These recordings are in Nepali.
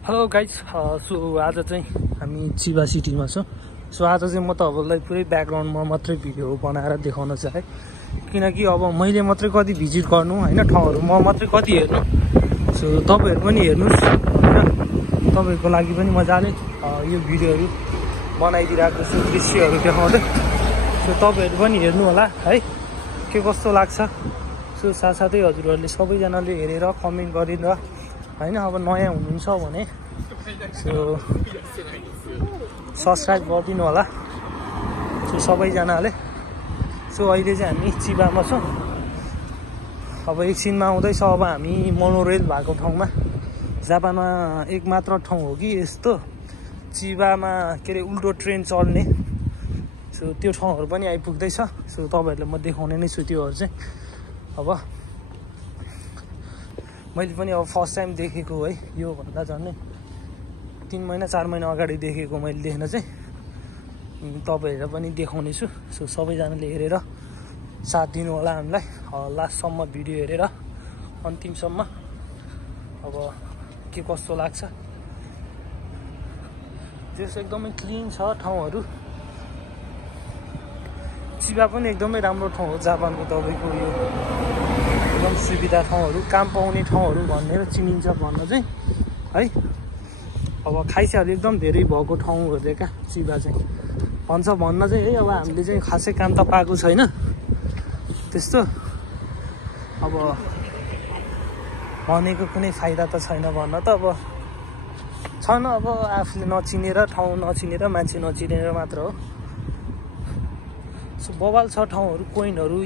हेलो गाइज सो आज चाहिँ हामी चिबा सिटीमा छौँ। सो आज चाहिँ म तपाईँलाई पुरै ब्याकग्राउन्डमा मात्रै भिडियो बनाएर देखाउन चाहेँ, किनकि अब मैले मात्रै कति भिजिट गर्नु होइन, ठाउँहरू म मात्रै कति हेर्नु। सो तपाईँहरू पनि हेर्नुहोस् होइन, तपाईँहरूको लागि पनि मजाले यो भिडियोहरू बनाइदिरहेको छु, दृश्यहरू देखाउँदै। सो तपाईँहरू पनि हेर्नु होला है, के कस्तो लाग्छ। सो साथसाथै हजुरहरूले सबैजनाले हेरेर कमेन्ट गरिदिनु होइन। अब नयाँ हुनुहुन्छ भने सो सब्सक्राइब गरिदिनु होला सो सबैजनाले। सो अहिले चाहिँ हामी चिबामा छौँ। अब एकछिनमा आउँदैछ अब हामी मोनोरेल भएको ठाउँमा। जापानमा एक मात्र ठाउँ हो कि यस्तो चिबामा के अरे उल्टो ट्रेन चल्ने। सो त्यो ठाउँहरू पनि आइपुग्दैछ। सो तपाईँहरूलाई म देखाउने नै छु त्योहरू चाहिँ। अब मैले पनि अब फर्स्ट टाइम देखेको है, योभन्दा झन्डै 3 महिना 4 महिना अगाडि देखेको मैले देख्न चाहिँ। तपाईँहरूलाई पनि देखाउने छु। सो सबैजनाले हेरेर साथ दिनु होला हामीलाई लास्टसम्म भिडियो हेरेर अन्तिमसम्म। अब के कस्तो लाग्छ। त्यस एकदमै क्लिन छ ठाउँहरू। चिबा पनि एकदमै राम्रो ठाउँ हो जापानको। तपाईँको यो एकदम सुविधा ठाउँहरू, काम पाउने ठाउँहरू भनेर चिनिन्छ भन्न चाहिँ है। अब खाइसाहरू एकदम धेरै भएको ठाउँ हो क्या चिबा चाहिँ भन्छ भन्न चाहिँ है। अब हामीले चाहिँ खासै काम त पाएको छैन त्यस्तो। अब भनेको कुनै फाइदा त छैन भन्न त। अब छैन, अब आफूले नचिनेर, ठाउँ नचिनेर, मान्छे नचिनेर मात्र हो। सो बवाल छ ठाउँहरू, कोइनहरू,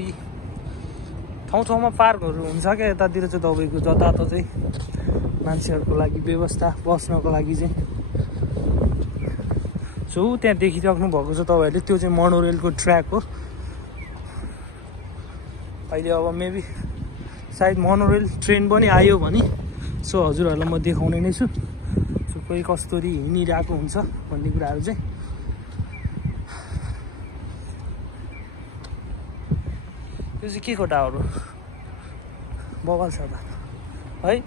ठाउँ पार्कहरू हुन्छ क्या यतातिर चाहिँ। तपाईँको जतातता चाहिँ मान्छेहरूको लागि व्यवस्था बस्नको लागि चाहिँ। सो त्यहाँ देखिराख्नु भएको छ तपाईँहरूले, त्यो चाहिँ मोनोरेलको ट्र्याक हो। अहिले अब मेबी सायद मोनोरेल ट्रेन पनि आयो भने सो हजुरहरूलाई म देखाउने नै छु। सो कोही कस्तरी हिँडिरहेको हुन्छ भन्ने कुराहरू चाहिँ। त्यो चाहिँ के को टावर हो, बवाल छ त है।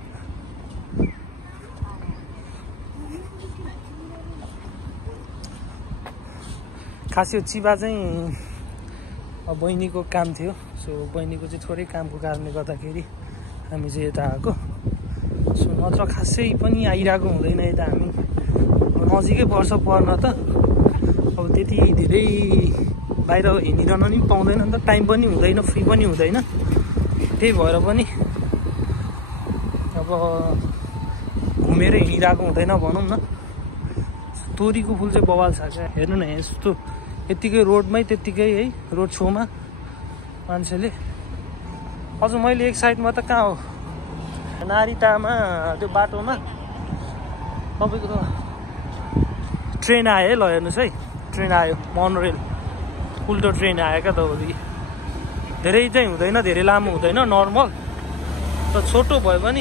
खास यो चिबा चाहिँ अब बहिनीको काम थियो। सो बहिनीको चाहिँ थोरै कामको कारणले गर्दाखेरि हामी चाहिँ यता आएको। सो नत्र खासै पनि आइरहेको हुँदैन यता। हामी नजिकै पर्छ पर्न त। अब त्यति धेरै बाहिर हिँडिरहन नि पाउँदैन नि त, टाइम पनि हुँदैन, फ्री पनि हुँदैन। त्यही भएर पनि अब घुमेर हिँडिरहेको हुँदैन भनौँ न। तोरीको फुल चाहिँ बवाल छ क्या, हेर्नु न यस्तो यत्तिकै रोडमै त्यत्तिकै है, रोड छेउमा मान्छेले। अझ मैले एक साइडमा त कहाँ हो नारितामा त्यो बाटोमा तपाईँको ट्रेन आयो है। ल हेर्नुहोस् है, ट्रेन आयो, मोनोरेल उल्टो ट्रेन आयो क्या तपाईँको। धेरै चाहिँ हुँदैन, धेरै लामो हुँदैन, नर्मल त छोटो भयो भने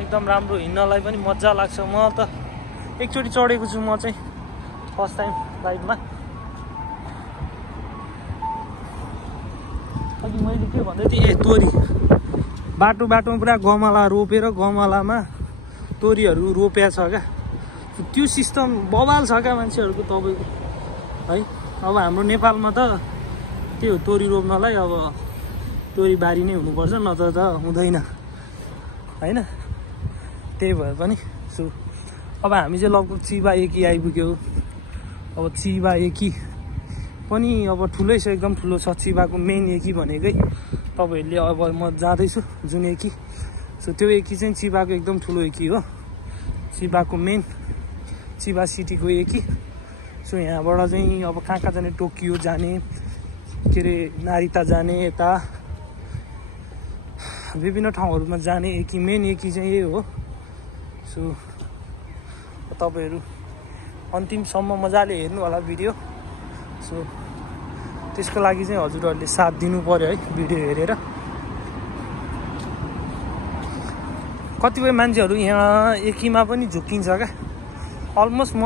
एकदम राम्रो, हिँड्नलाई पनि मजा लाग्छ। म त एकचोटि चढेको छु म चाहिँ फर्स्ट टाइम लाइफमा। अघि मैले के भन्दै थिएँ, तोरी बाटोमा पुरा गमला रोपेर गमलामा तोरीहरू रोप्या छ क्या। त्यो सिस्टम बवाल छ क्या मान्छेहरूको तपाईँको है। अब हाम्रो नेपालमा त त्यो तोरी रोप्नलाई अब तोरी बारी नै हुनुपर्छ, नत्र त हुँदैन होइन। त्यही भएर पनि सो अब हामी चाहिँ लगभग चिबा एकी आइपुग्यो। अब चिबा एकी पनि अब ठुलै छ, एकदम ठुलो छ। चिबाको मेन एकी भनेकै तपाईँहरूले अब म जाँदैछु जुन एकी। सो त्यो एकी चाहिँ चिबाको एकदम ठुलो एकी हो, चिबाको मेन चिबा सिटीको एकी। सो यहाँबाट चाहिँ अब कहाँ कहाँ जाने, टोकियो जाने, के अरे नारिता जाने, यता विभिन्न ठाउँहरूमा जाने एकी, मेन एकी चाहिँ यही हो। सो तपाईँहरू अन्तिमसम्म मजाले हेर्नु होला भिडियो। सो त्यसको लागि चाहिँ हजुरहरूले साथ दिनु पऱ्यो है भिडियो हेरेर। कतिपय मान्छेहरू यहाँ एकीमा पनि झुक्किन्छ क्या। अलमोस्ट म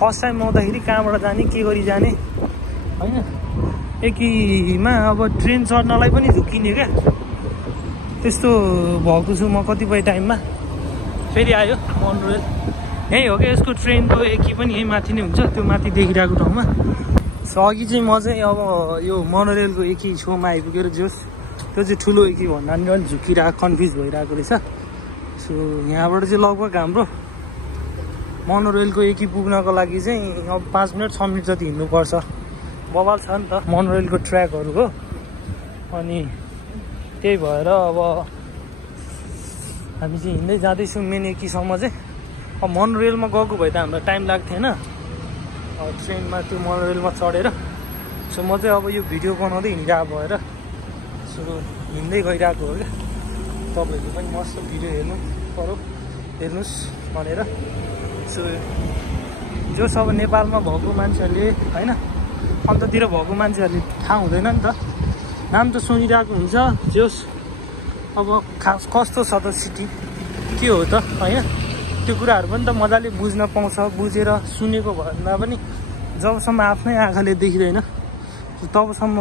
फर्स्ट टाइम आउँदाखेरि कहाँबाट जाने, के गरी जाने होइन, एकीमा अब ट्रेन चढ्नलाई पनि झुक्किने क्या। त्यस्तो भएको छु म कतिपय टाइममा। फेरि आयो मोनोरेल। यहीँ हो क्या यसको ट्रेनको एकी पनि यहीँ माथि नै हुन्छ, त्यो माथि देखिरहेको ठाउँमा। सो अघि चाहिँ म चाहिँ अब यो मोनोरेलको एकी छेउमा आइपुगेर जोस् त्यो चाहिँ ठुलो एकी भन्दा पनि अलिक झुकिरहेको कन्फ्युज भइरहेको रहेछ। सो यहाँबाट चाहिँ लगभग हाम्रो मोनोरेलको एकी पुग्नको लागि चाहिँ अब 5 मिनट 6 मिनट जति हिँड्नुपर्छ। बवाल छ नि त मोनोरेलको ट्र्याकहरू हो। अनि त्यही भएर अब हामी चाहिँ हिँड्दै जाँदैछौँ मेन एकीसम्म चाहिँ। अब मोनोरेलमा गएको भए त हामीलाई टाइम लाग्थेन ट्रेनमा त्यो मोनोरेलमा चढेर। सो म चाहिँ अब यो भिडियो बनाउँदै हिँडिरहेको भएर सो हिँड्दै गइरहेको हो क्या। तपाईँहरू पनि मस्त भिडियो हेर्नु पऱ्यो, हेर्नुहोस् भनेर। सो जो सब नेपालमा भएको मान्छेहरूले होइन अन्ततिर भएको मान्छेहरूले थाहा हुँदैन नि त, नाम त सुनिरहेको हुन्छ जोस्। अब खास कस्तो छ त सिटी के हो त होइन त्यो कुराहरू पनि त मजाले बुझ्न पाउँछ। बुझेर सुनेको भन्दा पनि जबसम्म आफ्नै आँखाले देखिँदैन तबसम्म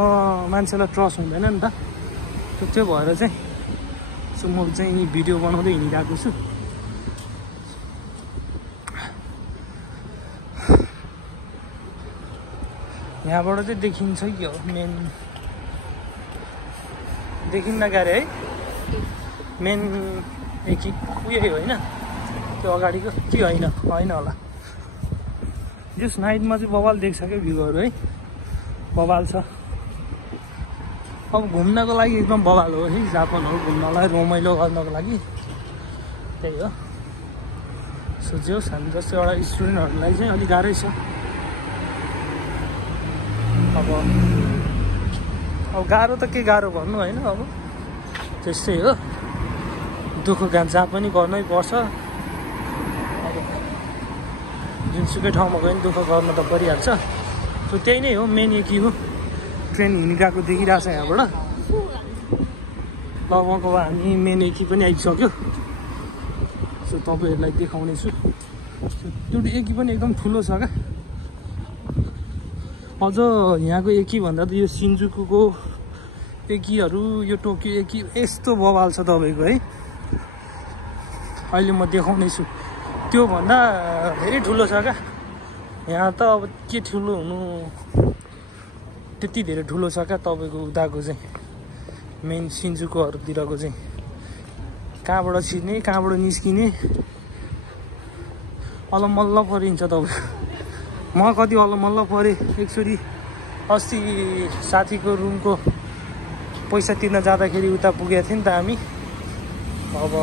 मान्छेलाई ट्रस्ट हुँदैन नि त। त्यो भएर चाहिँ सो म चाहिँ भिडियो बनाउँदै हिँडिरहेको छु। यहाँबाट चाहिँ देखिन्छ कि हो मेन देखिन्न गरे है मेन एकी उयो होइन त्यो अगाडिको के होइन होला। जस नाइटमा चाहिँ बवाल देख्छ क्या भ्यूहरू है, बवाल छ। अब घुम्नको लागि एकदम बवाल हो है जापानहरू घुम्नलाई, रमाइलो गर्नको लागि त्यही हो। सो जोस् हामी जस्तो एउटा स्टुडेन्टहरूलाई चाहिँ अलिक गाह्रै छ। अब गाह्रो त के गाह्रो भन्नु होइन, अब त्यस्तै हो। दुःख जहाँ पनि गर्नै पर्छ। अब जुनसुकै ठाउँमा गयो भने दुःख गर्नु त परिहाल्छ। सो त्यही नै हो मेन एकी हो। ट्रेन हिँडिरहेको देखिरहेको छ यहाँबाट। लगभग अब हामी मेन एकी पनि आइसक्यो। सो तपाईँहरूलाई देखाउने छु। त्यो एकी पनि एकदम ठुलो छ क्या। अझ यहाँको एकी भन्दा त यो सिन्जुकूको एकीहरू यो टोकियो एकी यस्तो बवाल छ तपाईँको है। अहिले म देखाउने छु। त्योभन्दा धेरै ठुलो छ क्या। यहाँ त अब के ठुलो हुनु त्यति धेरै ठुलो छ क्या तपाईँको उताको चाहिँ मेन सिन्जुकूहरूतिरको चाहिँ। कहाँबाट छिर्ने कहाँबाट निस्किने अलमल्ल परिन्छ तपाईँको। म कति अलमल्ल परेँ एकचोटि अस्ति साथीको रुमको पैसा तिर्न जाँदाखेरि उता पुगेको थियौँ नि त हामी। अब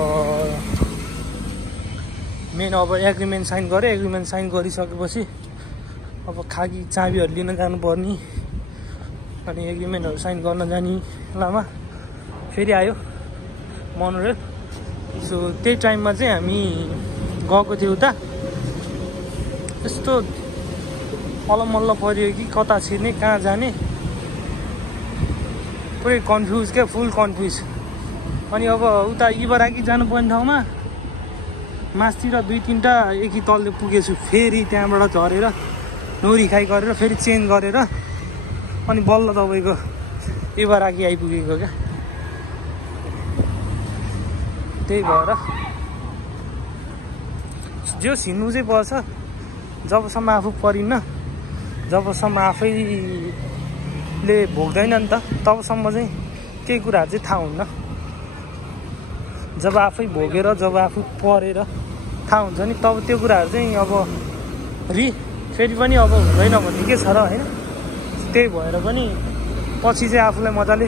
मेन अब एग्रिमेन्ट साइन गरेँ। एग्रिमेन्ट साइन गरिसकेपछि अब खाकी चाबीहरू लिन जानुपर्ने अनि एग्रिमेन्टहरू साइन गर्न जाने बेलामा फेरि आयो मोनोरेल। सो त्यही टाइममा चाहिँ हामी गएको थियो उता। यस्तो अलमल्ल पऱ्यो कि कता छिर्ने कहाँ जाने पुरै कन्फ्युज क्या, फुल कन्फ्युज। अनि अब उता इबराकी जानुपर्ने ठाउँमा मास्तिर 2-3टा एकी तलले पुगेछु। फेरि त्यहाँबाट झरेर नोरीखाई गरेर फेरि चेन्ज गरेर अनि बल्ल तपाईँको इबराकी आइपुगेको क्या। त्यही भएर जो हिँड्नु चाहिँ पर्छ जबसम्म आफू परिन्न, जबसम्म आफैले भोग्दैन नि त तबसम्म चाहिँ केही कुराहरू चाहिँ थाहा हुन्न। जब आफै भोगेर जब आफू परेर थाहा हुन्छ नि तब त्यो कुराहरू चाहिँ अब फेरि पनि अब हुँदैन भन्ने के छ र होइन। त्यही भएर पनि पछि चाहिँ आफूलाई मजाले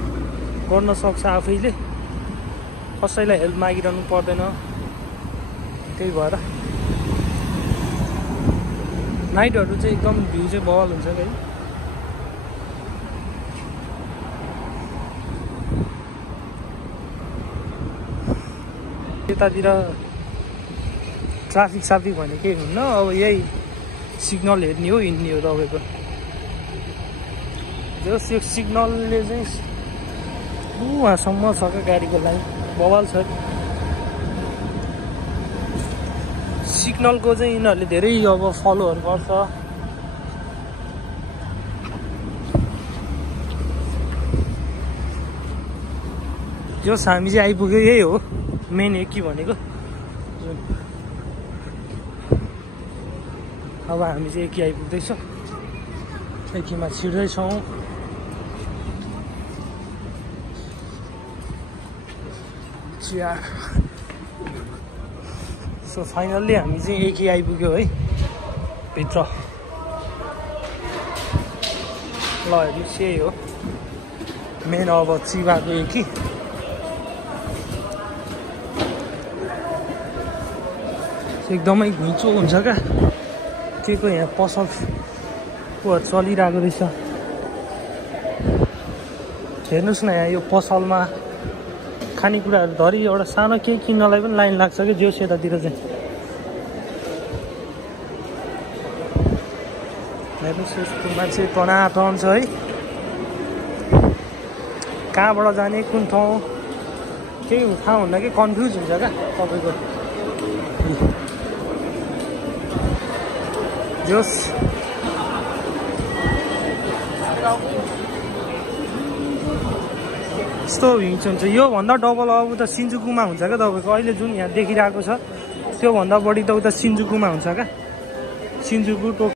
गर्न सक्छ आफैले, कसैलाई हेल्प मागिरहनु पर्दैन। त्यही भएर नाइटहरू चाहिँ एकदम भ्यू चाहिँ बवाल हुन्छ क्या। यतातिर ट्राफिक साफिक भने केही हुन्न। अब यही सिग्नल हेर्ने हो हिँड्ने हो तपाईँको। जस यो सिग्नलले चाहिँ वहाँसम्म छ क्या गाडीको लाइन बवाल छ। सिग्नलको चाहिँ यिनीहरूले धेरै अब फलोहरू गर्छ। जस हामी चाहिँ आइपुग्यो, यही हो मेन एकी भनेको। अब हामी चाहिँ एकी आइपुग्दैछौँ एकीमा छिर्दैछौँ चिया सो फाइनल्ली हामी चाहिँ एकी आइपुग्यो है भित्र ल हेर्नुहोस् यही हो मेन अब चिबाको एकी एकदमै घुइँचो हुन्छ क्या के को यहाँ पसल चलिरहेको रहेछ हेर्नुहोस् न यहाँ यो पसलमा खानेकुराहरू धरि एउटा सानो केही किन्नलाई पनि लाइन लाग्छ क्या जोस यतातिर चाहिँ हेर्नुहोस् यसको मान्छे टनाटन छ है कहाँबाट जाने कुन ठाउँ केही थाहा हुन्न कि कन्फ्युज हुन्छ क्या तपाईँको जोस यस्तो हिँच हुन्छ योभन्दा डबल अब उता सिन्जुकुमा हुन्छ क्या तपाईँको अहिले जुन यहाँ देखिरहेको छ त्योभन्दा बढी त उता सिन्जुकुमा हुन्छ क्या सिन्जुकु